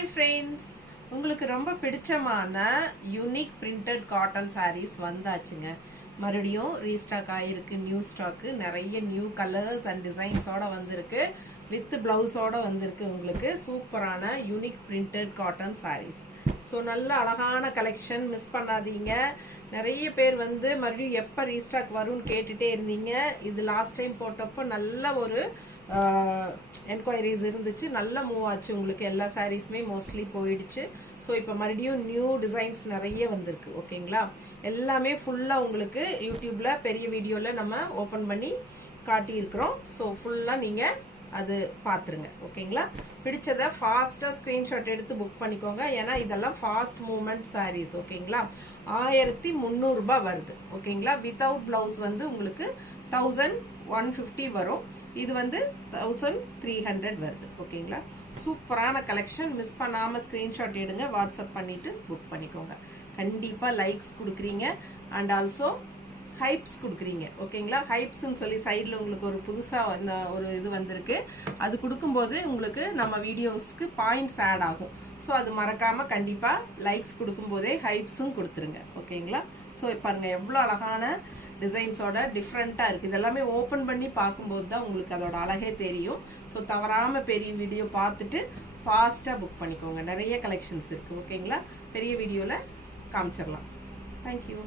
Hi friends, உங்களுக்கு ரொம்ப பிடிச்சமான யூனிக் பிரிண்டட் காட்டன் sarees வந்தாச்சுங்க. மறுபடியும் ரீஸ்டாக் ஆயிருக்கு, நியூ ஸ்டாக், நிறைய நியூ கலர்ஸ் அண்ட் டிசைன்ஸோட வந்திருக்கு, வித் பிளவுஸோட வந்திருக்கு. உங்களுக்கு சூப்பரான unique printed cotton sarees. So நல்ல அழகான கலெக்ஷன், மிஸ் பண்ணாதீங்க. நிறைய பேர் மறுபடியும் எப்போ ரீஸ்டாக் வரும்னு கேட்டுகிட்டே இருந்தீங்க. இது லாஸ்ட் டைம் போட்டப்போ நல்ல ஒரு என்கொயரிஸ் இருந்துச்சு, நல்லா மூவ் ஆச்சு. உங்களுக்கு எல்லா சாரீஸுமே மோஸ்ட்லி போயிடுச்சு. ஸோ இப்போ மறுபடியும் நியூ டிசைன்ஸ் நிறைய வந்திருக்கு. ஓகேங்களா, எல்லாமே ஃபுல்லாக உங்களுக்கு யூடியூப்பில் பெரிய வீடியோவில் நம்ம ஓப்பன் பண்ணி காட்டியிருக்கிறோம். ஸோ ஃபுல்லாக நீங்கள் அது பார்த்துருங்க. ஓகேங்களா, பிடிச்சதை ஃபாஸ்ட்டாக ஸ்க்ரீன்ஷாட் எடுத்து புக் பண்ணிக்கோங்க. ஏன்னா இதெல்லாம் ஃபாஸ்ட் மூவ்மெண்ட் சாரீஸ். ஓகேங்களா, 1300 வருது. ஓகேங்களா, வித்தவுட் ப்ளவுஸ் உங்களுக்கு 1150 வரும். இது 1300 வருது. ஓகேங்களா, சூப்பரான கலெக்ஷன். மிஸ் பண்ணாமல் ஸ்க்ரீன்ஷாட் எடுங்க, வாட்ஸ்அப் பண்ணிவிட்டு புக் பண்ணிக்கோங்க. கண்டிப்பாக லைக்ஸ் கொடுக்குறீங்க அண்ட் ஆல்சோ ஹைப்ஸ் கொடுக்குறீங்க. ஓகேங்களா, ஹைப்ஸ்ன்னு சொல்லி சைடில் உங்களுக்கு ஒரு புதுசாக ஒரு இது வந்திருக்கு. அது கொடுக்கும்போது உங்களுக்கு நம்ம வீடியோஸ்க்கு பாயிண்ட்ஸ் ஆட் ஆகும். ஸோ அது மறக்காமல் கண்டிப்பாக லைக்ஸ் கொடுக்கும்போதே ஹைப்ஸும் கொடுத்துருங்க. ஓகேங்களா, ஸோ பாருங்கள் எவ்வளோ அழகான டிசைன்ஸோட டிஃப்ரெண்ட்டாக இருக்குது. இதெல்லாமே ஓப்பன் பண்ணி பார்க்கும்போது தான் உங்களுக்கு அதோட அழகே தெரியும். ஸோ தவறாமல் பெரிய வீடியோ பார்த்துட்டு ஃபாஸ்ட்டாக புக் பண்ணிக்கோங்க. நிறைய கலெக்ஷன்ஸ் இருக்குது. ஓகேங்களா, பெரிய வீடியோவில் காமிச்சிடலாம். தேங்க்யூ.